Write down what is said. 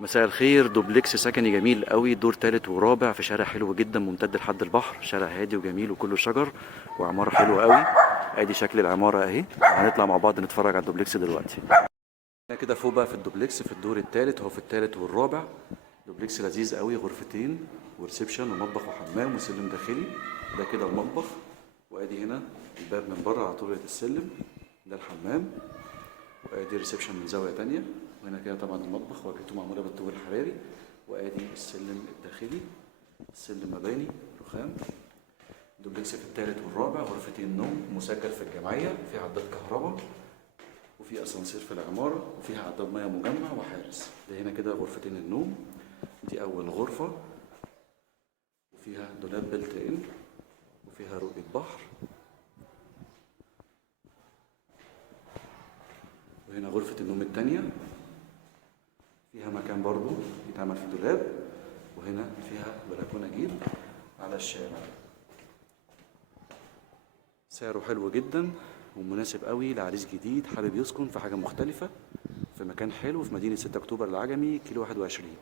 مساء الخير. دوبلكس سكني جميل قوي، دور تالت ورابع في شارع حلو جدا ممتد لحد البحر. شارع هادي وجميل وكله شجر وعمارة حلوة قوي. ادي شكل العمارة اهي. هنطلع مع بعض نتفرج على الدوبلكس دلوقتي. هنا كده فوق بقى في الدوبلكس في الدور التالت، هو في التالت والرابع. دوبلكس لذيذ قوي، غرفتين وريسبشن ومطبخ وحمام وسلم داخلي. ده كده المطبخ، وادي هنا الباب من بره على طول السلم. ده الحمام، وادي ريسبشن من زاويه تانية. وهنا كده طبعا المطبخ واجهته معموله بالطوب الحراري. وادي السلم الداخلي، السلم مباني رخام. دوبلكس في الثالث والرابع، غرفتين نوم، مسجل في الجمعيه، في عداد كهرباء وفي اسانسير في العماره وفيها عداد ميه مجمع وحارس. ده هنا كده غرفتين النوم. دي اول غرفه وفيها دولاب بلت ان وفيها رؤيه بحر. وهنا غرفه النوم الثانيه، فيها مكان برضو يتعمل في دولاب. وهنا فيها بلكونه جيب على الشارع. سعره حلو جدا ومناسب قوي لعريس جديد حابب يسكن في حاجه مختلفه، في مكان حلو في مدينه 6 اكتوبر العجمي، كيلو 21.